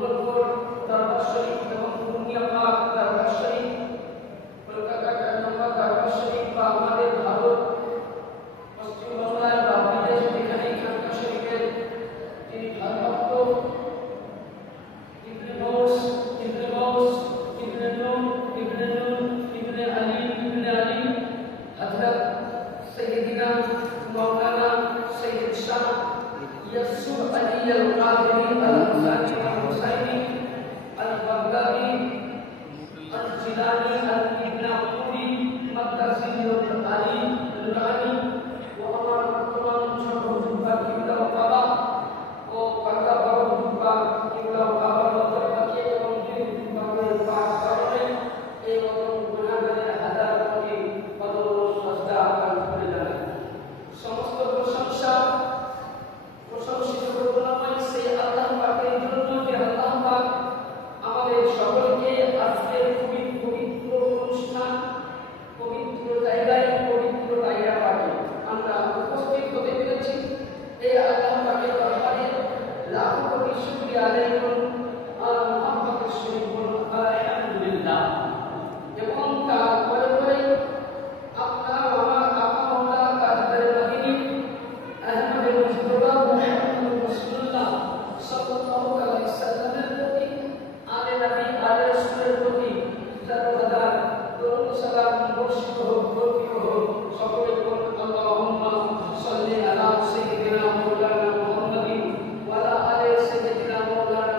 মঙ্গলপুর দরবার শরীফ এবং পূর্ণিয়া পাক দরবার শরীফ, কলকাতা নম্বর দরবার শরীফ বা আমাদের ভারত পশ্চিমবাংলার বা বিদেশ যেখানে খানকা শরীফের যিনি ভারভক্ত ইবনে গৌস ইবনে গৌস ইবনে নূর ইবনে নূর ইবনে আলী হযরত সৈয়দিনা মাওলানা সৈয়দ শাহ ইউসুফ আলী আল-কাদরি আল-হুসাইনি আল-বাগদাদি আল-জিলানি আল-ইবনাপুরি মাদ্দাসিউল আলী নুরানি ও আমার বর্তমান ছোট হুজুরবা কিবলা ও কাবা ও পাকা বড় হুজুরবা কিবলা ও কাবা দরবারকে এবং দুই হুজুরবাদের পাক কারণে এই রকম গুনাহগারের হাজার কোটি কদর ও সাজদা আকার করে যায়। সমস্ত প্রশংসিত করুণাময় সেই আল্লাহ পাকের জন্য যে আল্লাহ পাক আমাদের সকলকে আজকের পবিত্র অনুষ্ঠান, পবিত্র জায়গায়, পবিত্র জায়গা পাকে আমরা উপস্থিত হতে পেরেছি। এই আল্লাহ পাকের দরবারে লাখো কোটি শুকরিয়া আদায় করুন আর মুহাম্মদের শরীফ বলুন আলহামদুলিল্লাহ। এবং তারপরে আপনার আমার আপা মাওলা কাজদার বাহিনী আহমদ মুস্তফা মুহাম্মদ রাসূলুল্লাহ সাল্লাল্লাহু আলাইহি সাল্লামের প্রতি, আলে নবী আলে রাসূলের প্রতি সর্বদা দরুদ সালাম বর্ষিত হোক, বর্ষিত হোক। সকলে বলুন আল্লাহুম্মা সাল্লি আলা সাইয়্যিদিনা মাওলানা মুহাম্মাদিন ওয়া আলা আলি সাইয়্যিদিনা মাওলানা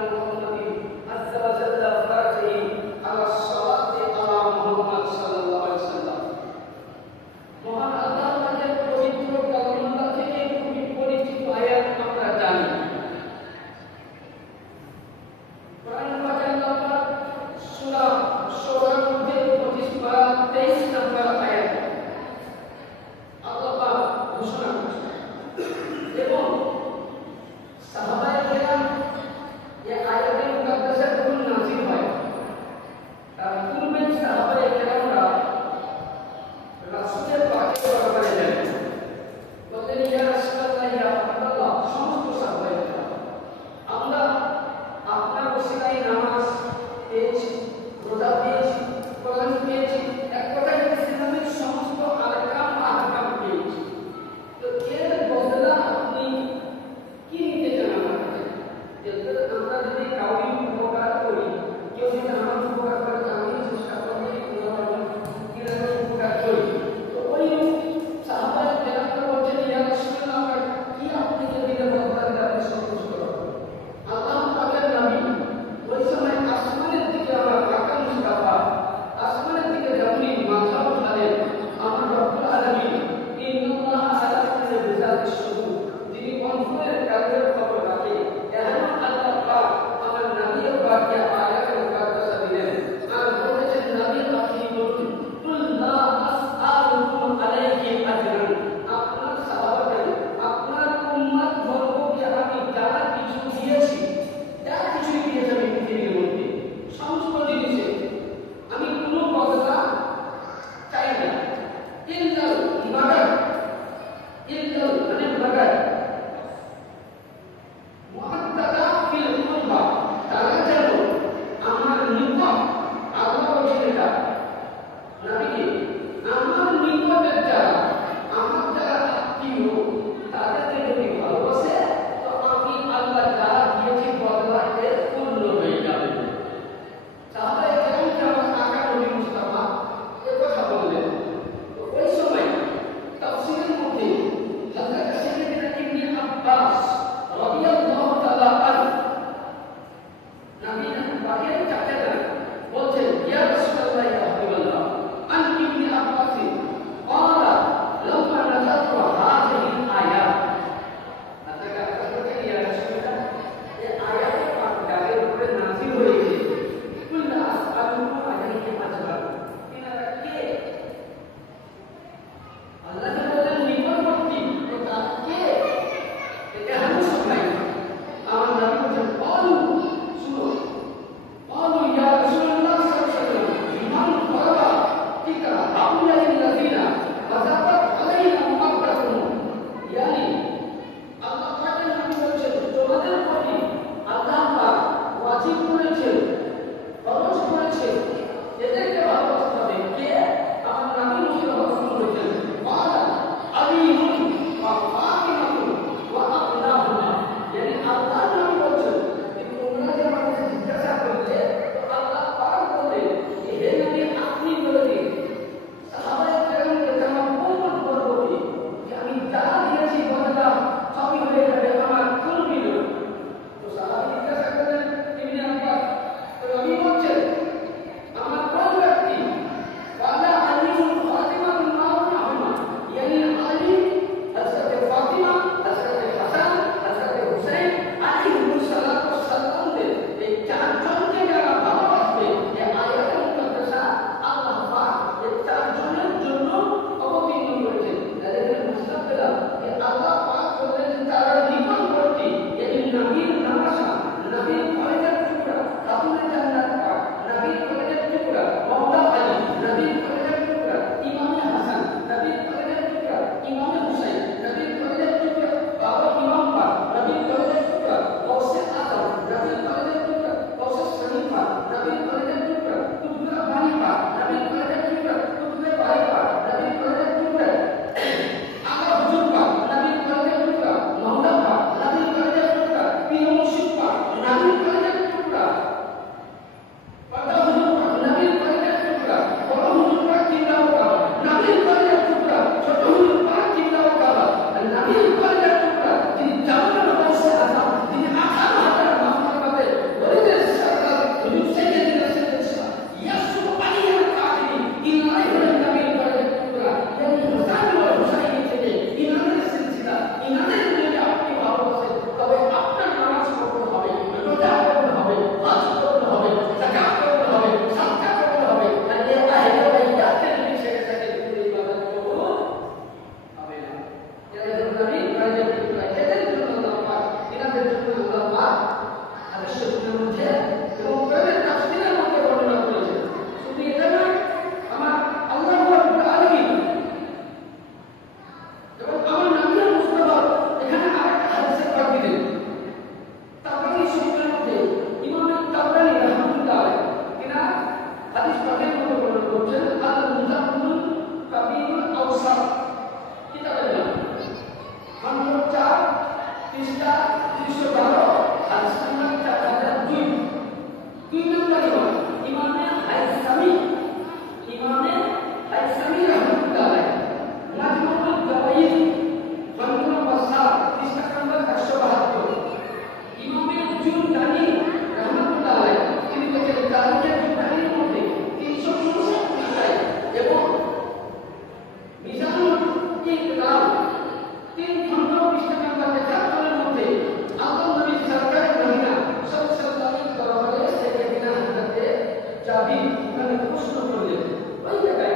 দাবি ওখানে প্রশ্ন করলেন ওই জায়গায়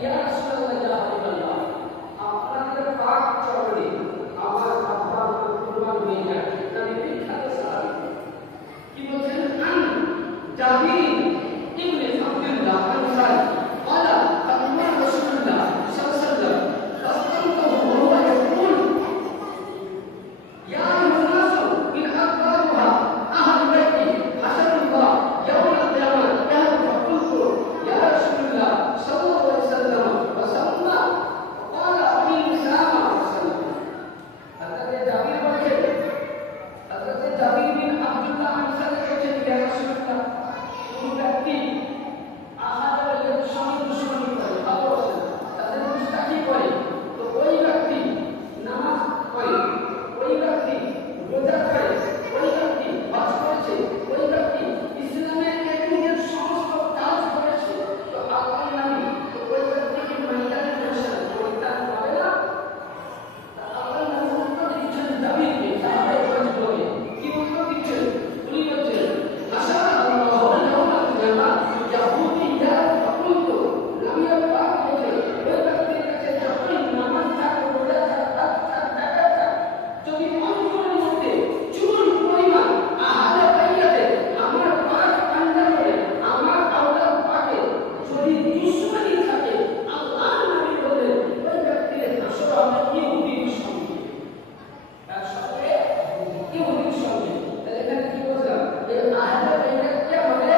ইয়া রাসূলুল্লাহ ইয়া হাবিবাল্লাহ আপনাদের পাক চরণে আমার আব্বা কুরবান হয়ে যায় নবী বিখ্যাত সাহাবী কি বলেন আন জাবির ইবনে আব্দুল্লাহ আনসারী قال قال رسول الله صلى الله عليه وسلم فاستنطه وهو يقول يا أيها الناس إن أكبرها أهل بيتي حسن الله يوم القيامة كهل فقلت يا رسول الله صلى الله عليه وسلم وسلم وقال أمين سلام وسلم حضرت جابر বলেন حضرت জাবির বিন আব্দুল্লাহ আনসারী বলেন ইয়া রাসূলুল্লাহ কোন ব্যক্তি আহারের সঙ্গে দুশমনি করে ভালোবাসে তাদের মুস্তাকি করে তো ওই ব্যক্তি নামাজ পড়ে ওই ব্যক্তি রোজা করে ওই ব্যক্তি হজ করেছে ওই ব্যক্তি ইসলামের একদিনের সমস্ত কাজ করেছে তো আল্লাহর নামে তো ওই ব্যক্তিকে ময়দানে বসে পরিত্রাণ পাবে না আল্লাহর নামে উত্তর দিচ্ছেন দাবিকে সাহাবায়ে কেরাম বলে কি উত্তর দিচ্ছেন উনি বলছেন আশা আল্লাহ ইয়াউমাল কিয়ামা ইয়াহুদি ইয়া ফাকুলতু লাম ইয়াবাক বলে ওই ব্যক্তির কাছে যখন নামাজ থাকে রোজা থাকে যদি অন্তরের মধ্যে চুল পরিমাণ আহারে পাইয়াতে আমার পাক কান্না করে আমার আওলাদ পাকে যদি দুশমনি থাকে আল্লাহর নবী বলেন ওই ব্যক্তির হাসর হবে ইহুদির সঙ্গে তার সাথে ইহুদির সঙ্গে তাহলে এখানে কি বললাম এই আহারে পাইয়াতে মানে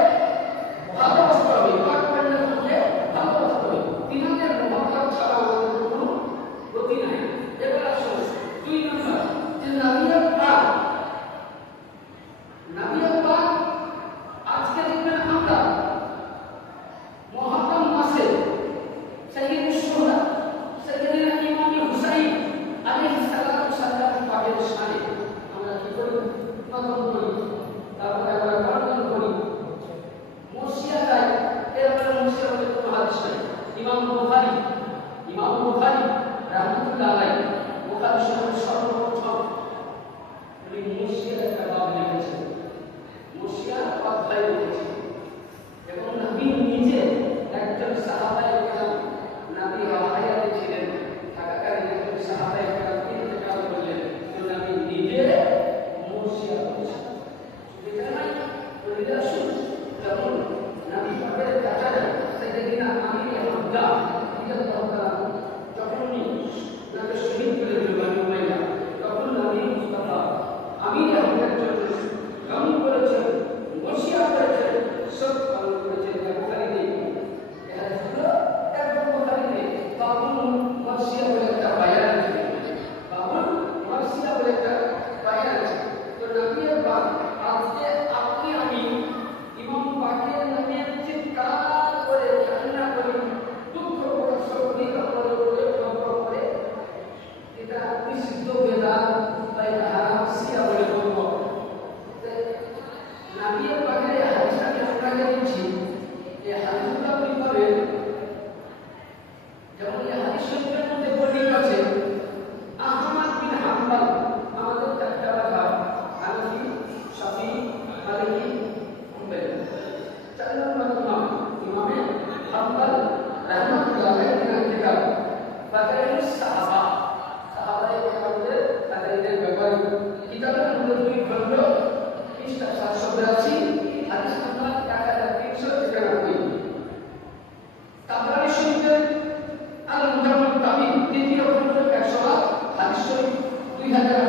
ভালোবাসতে হবে পাক কান্না করলে ভালোবাসতে হবে তিনাদের মহব্বত ছাড়া আমাদের কোনো গতি নাই এবার আসুন 2 নম্বর যে নবীর পাক আজকে দেখবেন আমরা মুহররম মাসে সাইয়্যিদুশ শুহাদা সাইয়্যিদুনা ইমাম হুসাইন আলাইহিস সালাতু সাল্লাম পাকের শানে আমরা কি করি নজর করি তারপরে আমরা বর্ণনা করি মুসিয়া গায় এরপরে মুসিয়া হচ্ছে কোন হাদিস নাই ইমাম বুখারী রাহমাতুল্লাহ আলাইহি বুখারী শরীফের সর্বপ্রথম উনি মুসিয়ার একটা বাব লিখেছেন মুসিয়ার অধ্যায় লিখেছেন এবং নবী নিজে একজন সাহাবায়ে কেরাম নবী হায়াতে ছিলেন থাকাকালীন একজন সাহাবায়ে কেরাম ইন্তেকাল করলেন তো নবী নিজে মুসিয়া করেছেন এটা নাই বলিরা শুন যেমন নবী পাকের চাচা সাইয়্যিদিনা আমির হামজা রাদিয়াল্লাহু তাআলা যখন উনি নবী শহীদ করে দিলেন উমাইয়া তখন নবী মুস্তাফা আমির হামজার জন্য গাম করেছেন মুসিয়া করেছেন সব পালন করেছেন বুখারীতে এটা হলো একদম বুখারীতে বাবুল মুসিয়া বলে একটা বায়ান আছে বাবুল মুসিয়া বলে একটা বায়ান আছে তো নবীর বাদ আজকে আপনি আমি ইমাম পাকের নামে চিৎকার করে কান্না করি দুঃখ প্রকাশ করি আপনাদের উপরে প্রভাব করে এটা নিষিদ্ধ বেদাত বা এটা হারাম শিয়া বলে বলবো নবীর পাকের হাদিসটা আপনাকে দিচ্ছি এই হাদিসটা আপনি পাবেন যেমন এই হাদিস শরীফের মধ্যে বর্ণিত আছে আহমদ বিন হাম্বল আমাদের চারটা মাযহাব হানাফি শাফিঈ মালিকি হাম্বলি 4 নম্বর ইমামে হাম্বল রাহমাতুল্লাহ আলাইহি কিতাব ফাদাইলুস সাহাবায়ে কেরামদের তাদের ব্যাপারে কিতাবের মধ্যে 2 খণ্ড পৃষ্ঠা 782 হাদিস নাম্বার 1391 তাবরানী শরীফের আল মুজাম্মাল তাবিন দ্বিতীয় খণ্ড 108 হাদিস শরীফ 2000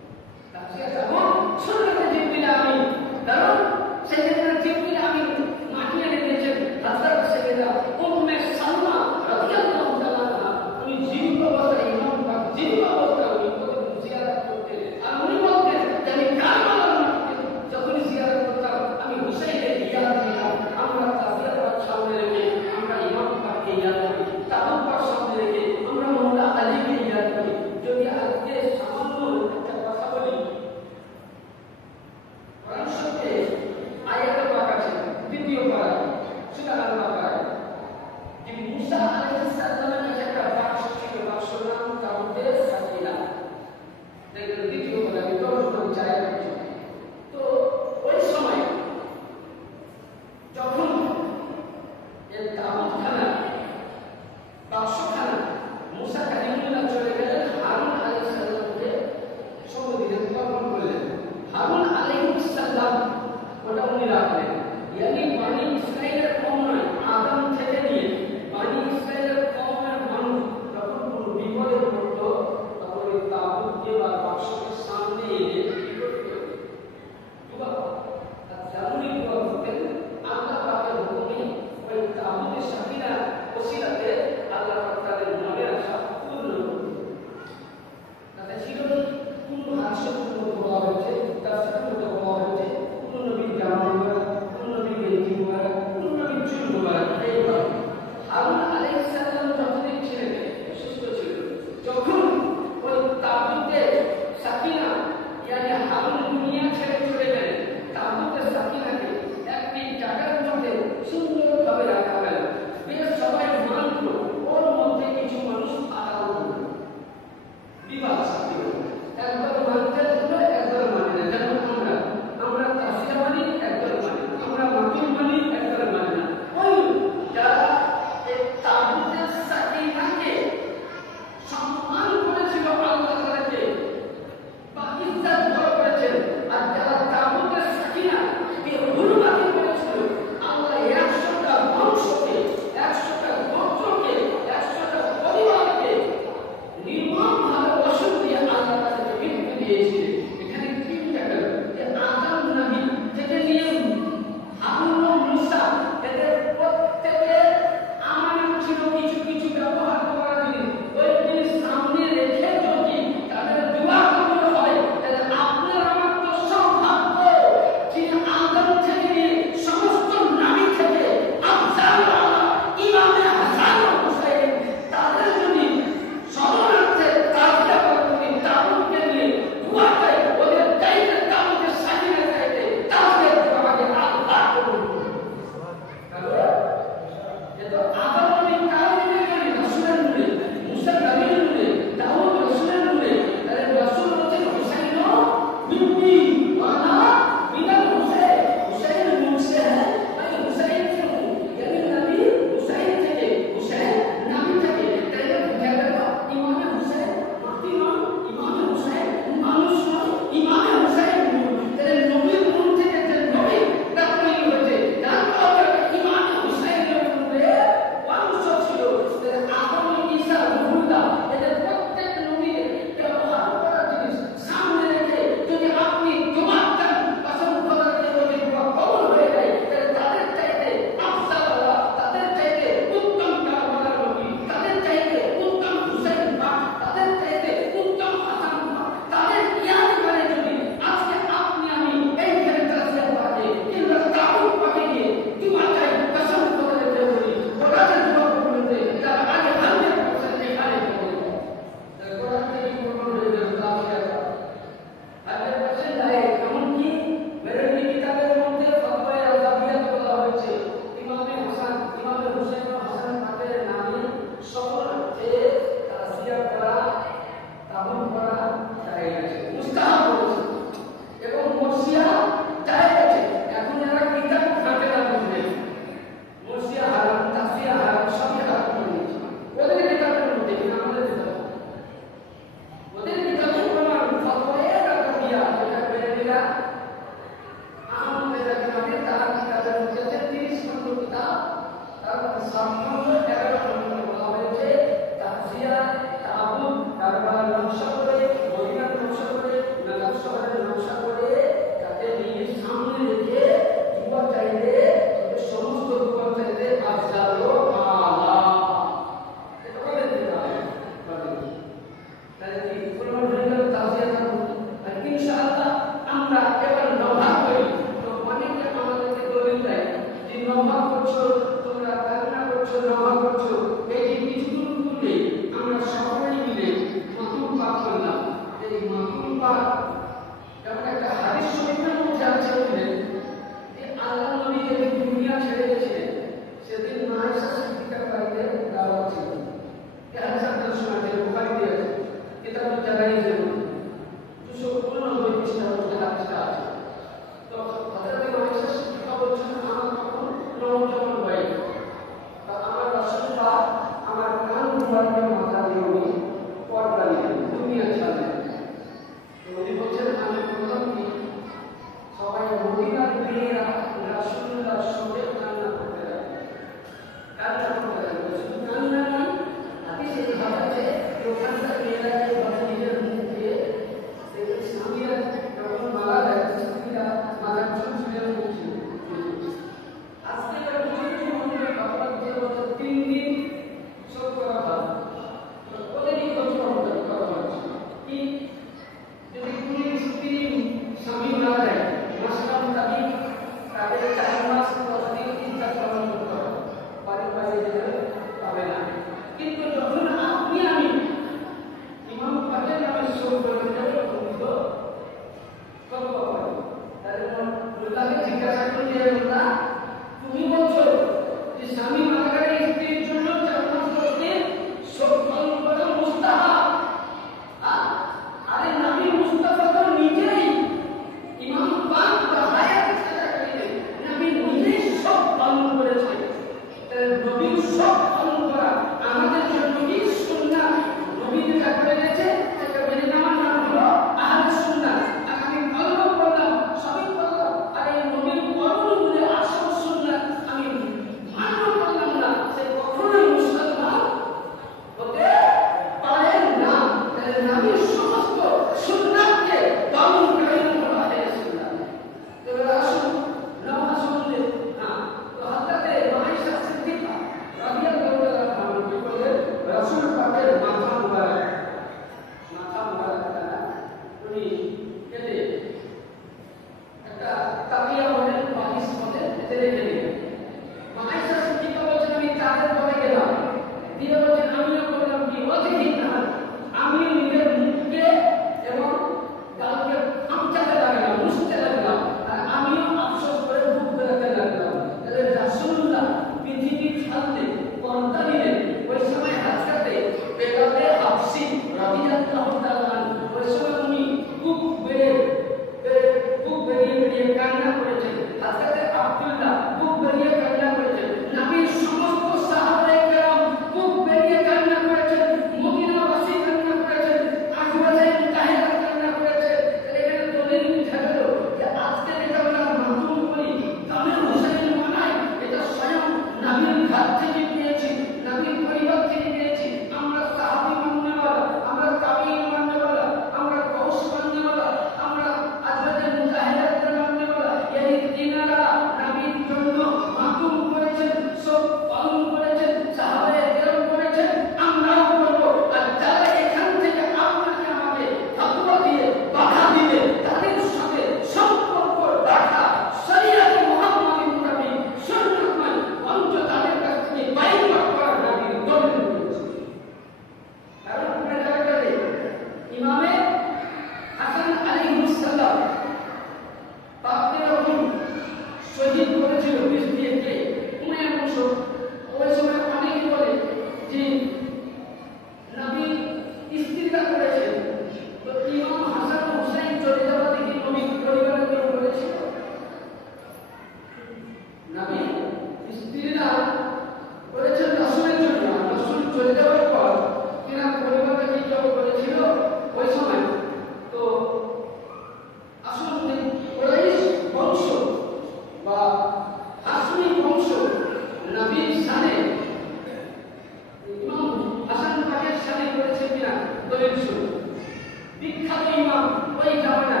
ইমাম ওই জামানা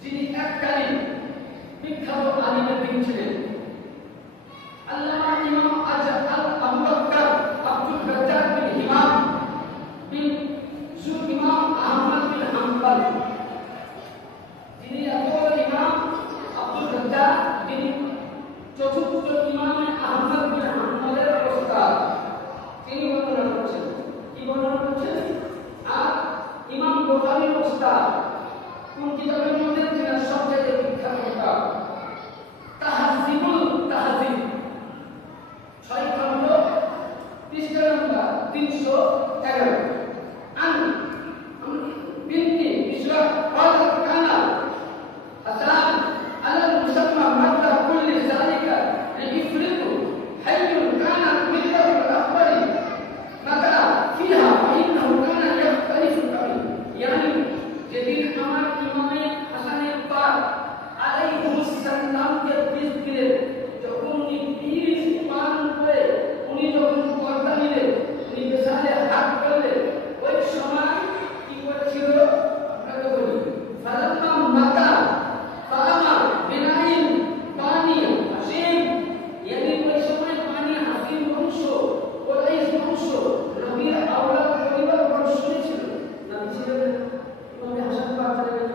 যিনি এককালীন বিখ্যাত আলিমের দিন ছিলেন, আল্লামা ইমাম আবু বকর আব্দুল রাজ্জাক বিন ইমাম বিন ইমাম আহমদ বিন হাম্বল। যিনি এত ইমাম আব্দুল রাজ্জাক যিনি চতুর্থ ইমাম আহমদ বিন হাম্বলের ওস্তাদ, তিনি বর্ণনা করছেন। কি বর্ণনা করছেন? আর ইমাম বুখারীর ওস্তাদ কোন কিতাবের মধ্যে তিনি সবচেয়ে বিখ্যাত কিতাব তাহজিবুল তাহজিব, 6 খণ্ড, পৃষ্ঠা নম্বর 311। আন বিনতি ইসরা قالت كان حسان على المسمى مادة كل ذلك ليفرق حي كان مثله الأخبار متى فيها فإنه كان يختلف القبيل، يعني যেদিন আমার ইমামে হাসানের পাক আলাইহিস সালামকে বীজ দিলেন, যখন উনি বীজ পান করে উনি যখন পর্দা নিলেন, উনি বেসালে হাত করলেন, ওই সময় কি করছিল আপনাকে বলি, ফালাম্মা মাতা ফালামা বিনাইন পানি হাসিম, yani ওই সময় পানি হাসিম বংশ কুরাইশ বংশ নবীর আওলাদ পরিবার বংশই ছিল। নবী ছিলেন ইমামে হাসান পাক ছিলেন,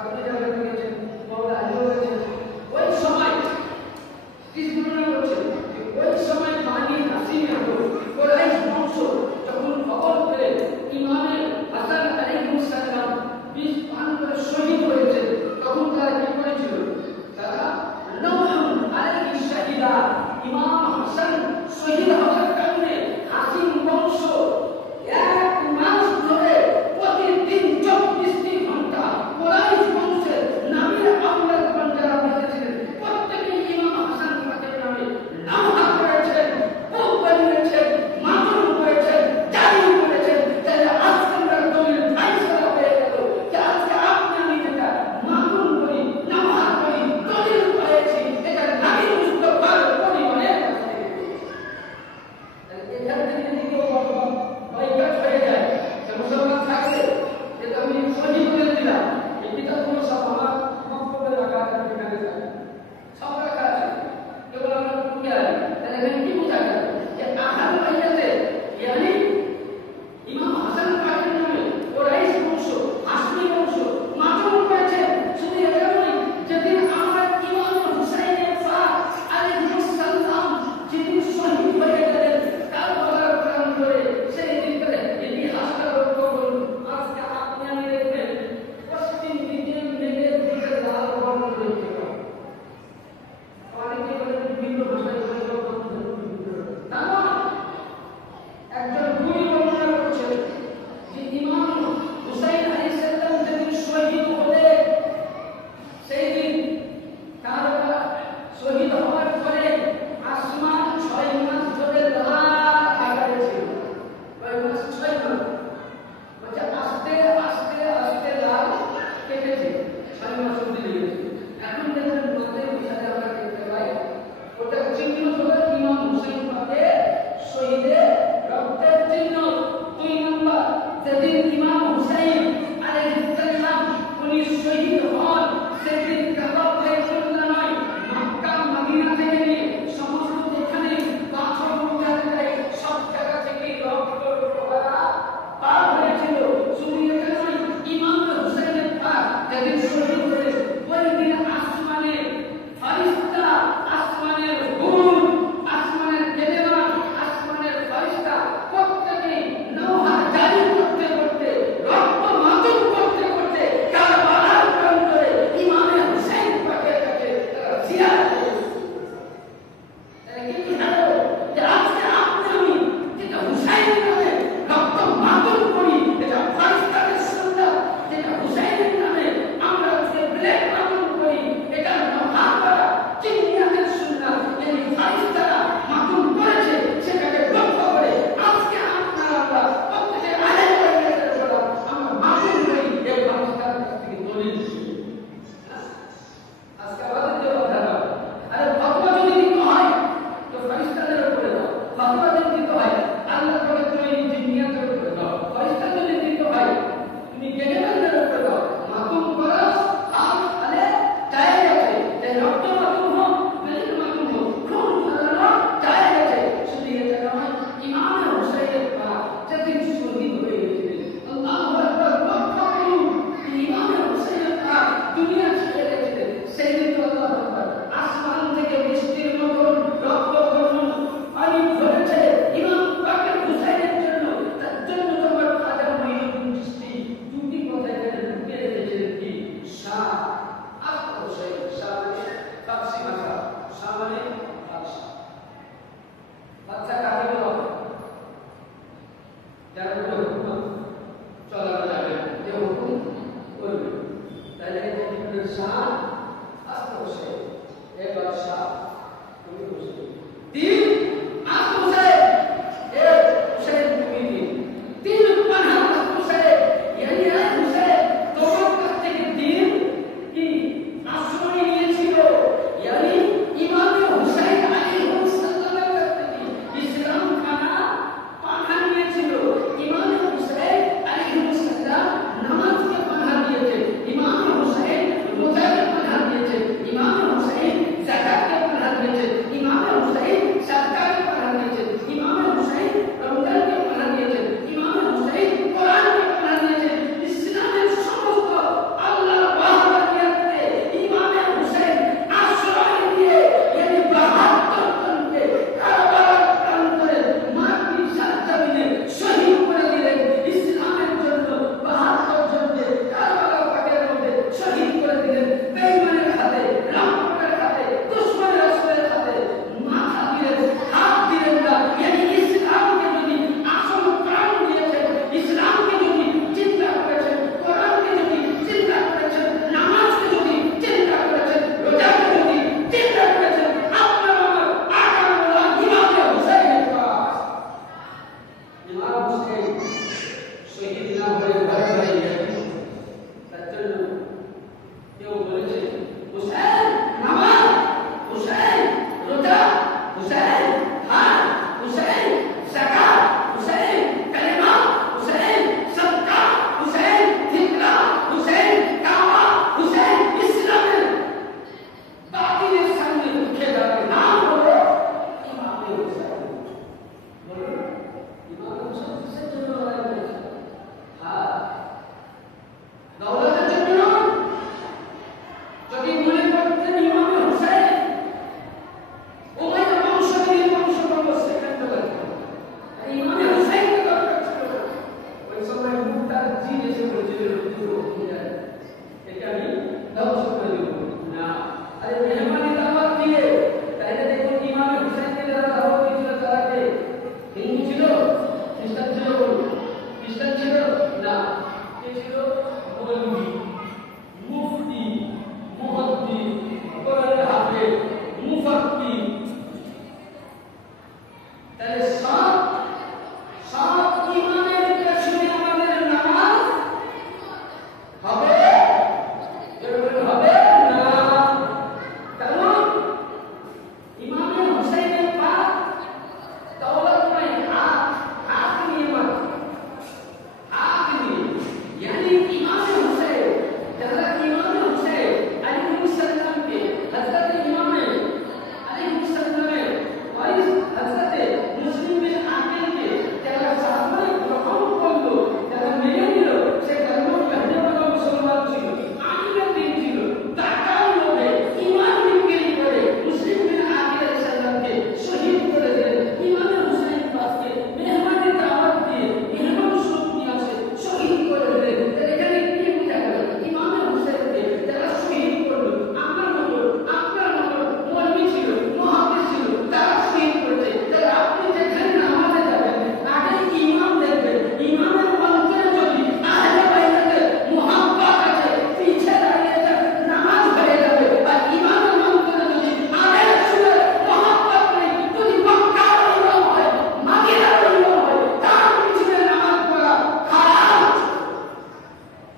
আপনি জানেন গেছেন মাওলা আলীও গেছেন। ওই সময় বর্ণনা করছেন যে ওই সময় পানি হাসিমে কুরাইশ বংশ যখন খবর পেলেন ইমামে হাসান আলাইহিস সালাম বীজ পান করে শহীদ হয়েছে, তখন তারা কি করেছিল? তারা নওহুম আলাইহি শাহিদা, ইমাম হাসান শহীদ হওয়ার কারণে হাসিম বংশ 1 মাস ধরে প্রতিদিন 24 ঘন্টা কুরাইশ বংশের নামের আওলাদ যারা বেঁচেছিলেন প্রত্যেকেই ইমাম হাসান পাকের নামে নামহা করেছেন, বুক বানিয়েছেন, মাথুর করেছেন, জারি করেছেন। তাহলে আজকে আমরা দলিল ফাইসলা হয়ে গেল যে আজকে আপনি আমি যেটা মাথুর করি, নামহা করি, দলিল পেয়েছি, এটা নবী মুস্তাফার পরিবারের কাছ থেকে। তাহলে এখান থেকে যদি কেউ বয়কট হয়ে যায়, যে মুসলমান থাকলে এটা আমি শহীদ করে দিলাম, এই কিতাবগুলো সব আমার বক্তব্যের আকার এখানে থাকে, সব রাখা আছে, কেবল আমরা পড়ে আছি। তাহলে এখানে কি বোঝা গেল? যে আহাদ বাইয়াতে ইয়ানি ইমাম হাসান পাকের নামে কুরাইশ বংশ, হাসমি বংশ মাথুর করেছে। শুধু এটা নয়, যেদিন আমরা ইমাম হুসাইনের পাক আলাইহিস সালাম যেদিন শহীদ হয়ে গেলেন কারবালার প্রান্তরে, সেই দিনটাতে ইতিহাসটা লক্ষ্য করুন। আজকে আপনি আমি দেখবেন পশ্চিম দিকে মেঘের দিকে লাল বর্ণ দেখতে পাবেন, অনেকে বলেন বিভিন্ন ভাষায় না, একজন গুণী বর্ণনা করছেন যে ইমাম হুসাইন আলাইহিস সালাম যেদিন শহীদ হলেন, সেই দিন কারবালা শহীদ হওয়ার পরে আসমান 6 মাস ধরে লাল আকারে ছিল। 6 মাস 6 মাস বলছে আস্তে আস্তে আস্তে লাল কেটেছে, 6 মাস অবধি লেগেছে। এখন দেখেন মাথায় বিছানা আমরা দেখতে পাই, ওটা চিহ্ন হলো ইমাম হুসাইন পাকের শহীদের রক্তের চিহ্ন। 2 নম্বর, যেদিন ইমাম হুসাইন আলাইহিস সালাম উনি শহীদ হন, সেদিন কাবা বাইতুল্লাহ নয়, মক্কা মদিনা থেকে নিয়ে সমস্ত যেখানে পাথর উঠাতে যায় সব জায়গা থেকে রক্ত ফোয়ারা পার হয়েছিল। শুধু এটা নয়, ইমাম হুসাইনের পাক যেদিন শহীদ হয়ে ওই দিন আসমানের ফেরেশতা, আসমানের হুর, আসমানের কেলেমা, আসমানের ফেরেশতা প্রত্যেকেই নওহা জারি করতে করতে তাহলে সব সব ইমানের পেছনে আমাদের নামাজ হবে হবে না। কারণ ইমামে হুসাইনের পা দৌলত में हाथ नहीं मत हाथ नहीं यानी इमाम हुसैन हजरत इमाम हुसैन अलैहिस्सलाम के हजरत इमाम अलैहिस्सलाम और हजरत मुस्लिम बिन आकिल के যারা সাহাবায়ে গ্রহণ করলো যারা মেনে নিল সে কলমা পড়তে বড় মুসলমান ছিল আকিদা দিন ছিল টাকার লোভে ইমান বিক্রি করে মুসলিম বিন আকিল আলাইহিসসালামকে শহীদ করে দিলেন। ইমাম হুসাইন পাসকে মেহমানের দাওয়াত দিয়ে মেহমান সুখ নিয়ে আসে শহীদ করে দিলেন। এখানে কি বোঝা গেল? ইমাম হুসাইনকে যারা শহীদ করলো আমার মতো আপনার মতো মৌলবি ছিল মুহাদ্দিস ছিল তারা শহীদ করেছে। তাই আপনি যেখানে নামাজে যাবেন আগে ইমাম দেখবেন, ইমামের অন্তরে যদি আহলে বাইতের মুহাব্বত আছে পিছে দাঁড়িয়ে নামাজ হয়ে যাবে। আর ইমামের অন্তরে যদি আহলে সুন্নাত মুহাব্বত নেই, যদি মক্কার ইমাম হয় মদিনার ইমাম হয় তার পিছনে নামাজ পড়া হারাম,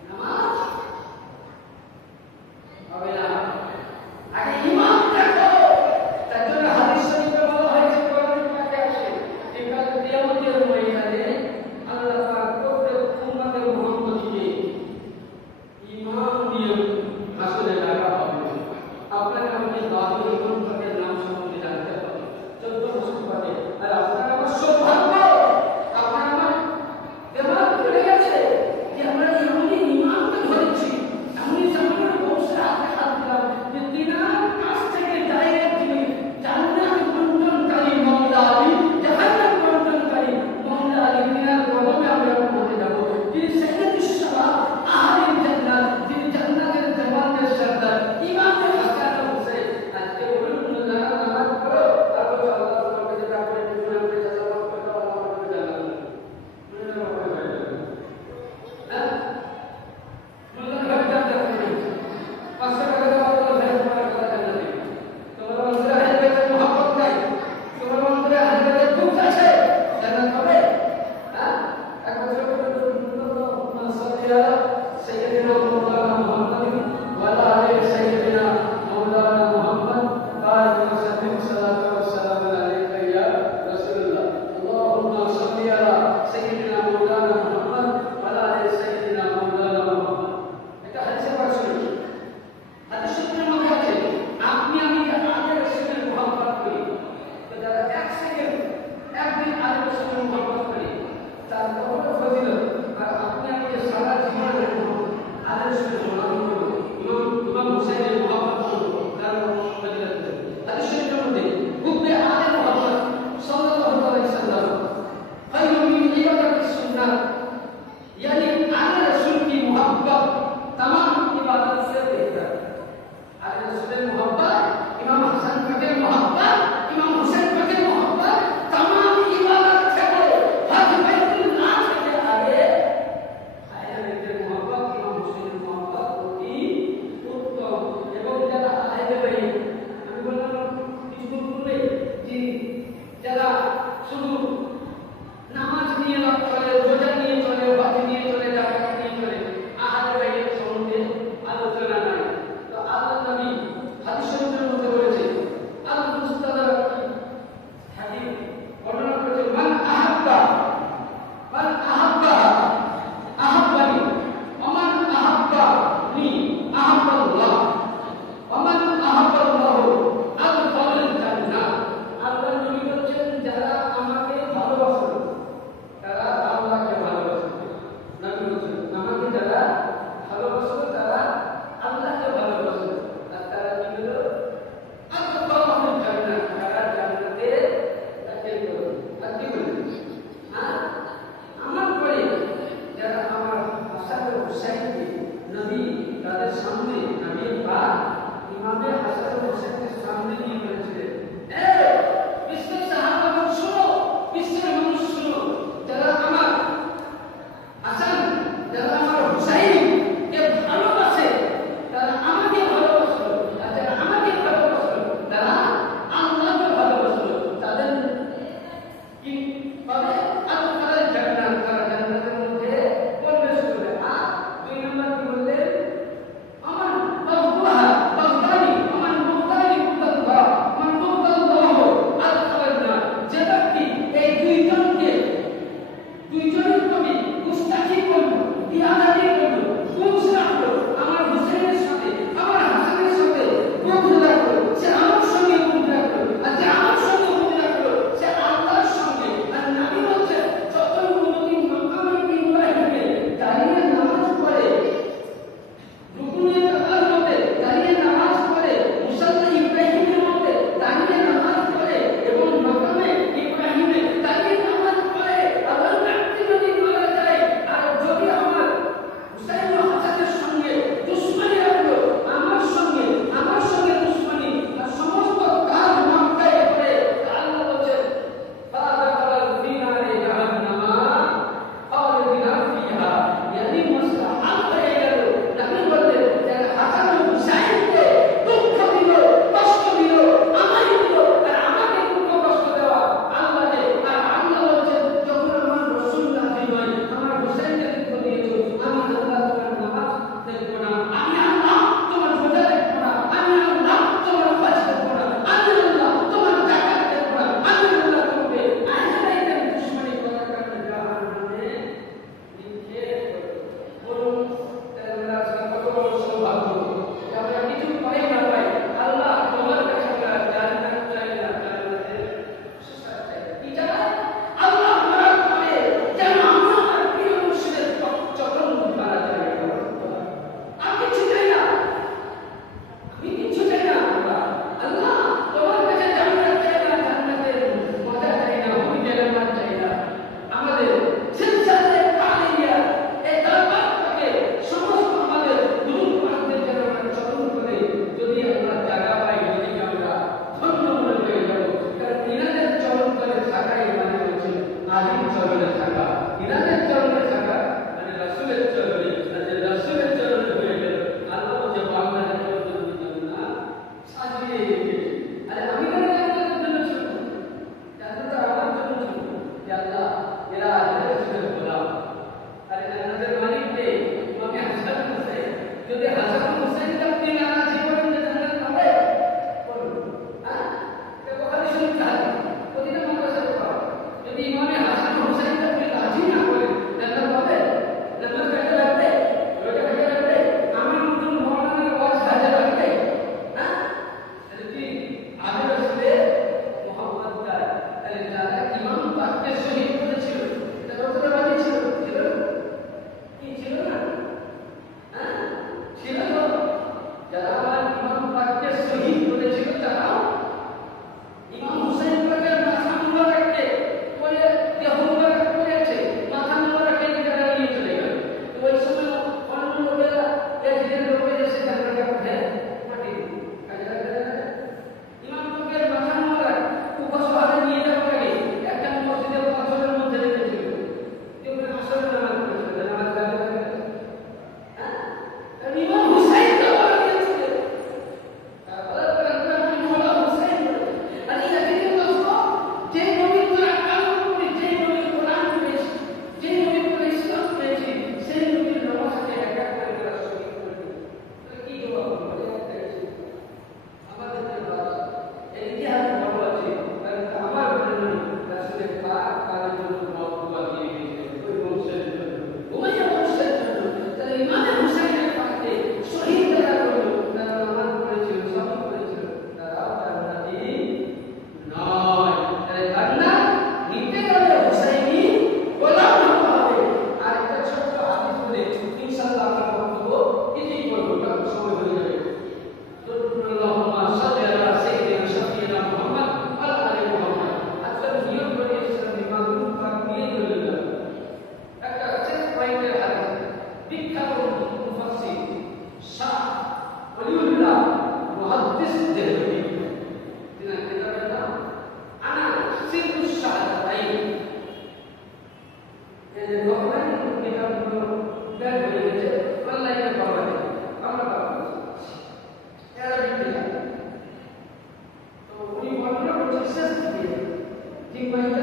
নামাজ হবে না। আগে ইমাম দেখো। তার জন্য হাদিস শরীফে বলা হয়েছে কোরআনের পাকে আসে যে কাল কিয়ামতের ময়দানে আল্লাহ পাক প্রত্যেক উম্মতে মুহাম্মদীকে ইমাম দিয়ে হাসরে ডাকা হবে। আপনাকে আমাকে দাওয়াতুল ইমাম পাকের নাম সম্বন্ধে জানতে হবে 14 বছর পরে। আর আপনার আমার সৌভাগ্য, আপনার আমার দেমাগ খুলে গেছে যে আমরা এমনি ইমামকে ধরেছি, এমনি জামানের বংশের হাতে হাত দিলাম যে তিনার কাছ থেকে ডাইরেক্ট যিনি জান্নাত বন্টনকারী মওলা আলী, জাহান্নাম বন্টনকারী মওলা আলী, তিনার কদমে আমরা পৌঁছে যাব। যিনি সাইয়্যিদুস শাবাব আহলিল জান্নাত, যিনি জান্নাতের জওয়ানের সরদার ইমামে হাসান হুসাইন। আজকে বলুন যারা নামাজ পড়ো তারপর আল্লাহ তোমাকে যেটা করে দিবেন আপনি যারা নামাজ পড়ো আল্লাহ আপনাকে জানাবেন। হ্যাঁ মুল্লা ঘর জানতে হবে 500 টাকা দেওয়া হলো ভেজ পড়ার কথা জানাতে। তোমার অন্তরে আহলে বাইতের মুহাব্বত নাই, তোমার অন্তরে আহলে বাইতের দুঃখ আছে, জান্নাত হবে? হ্যাঁ একবার জোরে আল্লাহুম্মা সাল্লি আলা সাইয়্যিদিনা মাওলানা মুহাম্মাদ ওয়া আলা আলি সাইয়্যিদিনা মাওলানা মুহাম্মাদ বারিক ওয়া সাল্লিম সাল্লাতু ওয়া সালামু আলাইকা ইয়া রাসূলুল্লাহ। আল্লাহুম্মা সাল্লি আলা সাইয়্যিদিনা মাওলানা মুহাম্মাদ ওয়া আলা আলি সাইয়্যিদিনা মাওলানা মুহাম্মাদ। এটা হাদিসের ভাষা। হাদিস শরীফের মধ্যে আছে আপনি আমি আগে রাসূলের মুহাব্বত করি, তো যারা এক সেকেন্ড একদিন আগে রাসূলের মুহাব্বত করি তার কত ফজিলত। আর আপনি আমি যে সারা জীবন আগে রাসূলের মুহাব্বত করব, ইমাম হুসাইনের মুহাব্বত করব, তার ফজিলত। হাদিস শরীফের মধ্যে হুব্বে আলে মুহাম্মদ সাল্লাল্লাহু আলাইহি ওয়াসাল্লাম খায়রুম মিন ইবাদাতিস সুন্নাহ, यानी आले रसूल की मोहब्बत तमाम इबादत से बेहतर। आले रसूल की मोहब्बत, इमाम हसन के मोहब्बत, इमाम हुसैन के मोहब्बत तमाम इबादत से हज बैतुल्लाह से आगे आले बैतेर मोहब्बत, इमाम हुसैन मोहब्बत অতি উত্তম। এবং যারা আহলে বাইত আমি বললাম কিছুক্ষণ পূর্বে যে যারা শুধু নামাজ নিয়ে চলে, রোজা নিয়ে চলে, হজ নিয়ে চলে, জাকাত নিয়ে চলে, আহলে বাইতের সম্বন্ধে আলোচনা নাই। তো আল্লাহ নবী হাদিস শরীফের মধ্যে বলেছে আল মুস্তাদরাক হাদিস বর্ণনা করেছে মান আহাব্বা আহাব্বানি ওয়া মান আহাব্বানি আহাব্বাল্লাহ ওয়া মান আহাব্বাল্লাহু আদখালাল জান্নাহ। আল্লাহ নবী বলেছেন যারা আমাকে ভালোবাসে তারা আল্লাহকে ভালোবাসে। নবী বিনিময়টা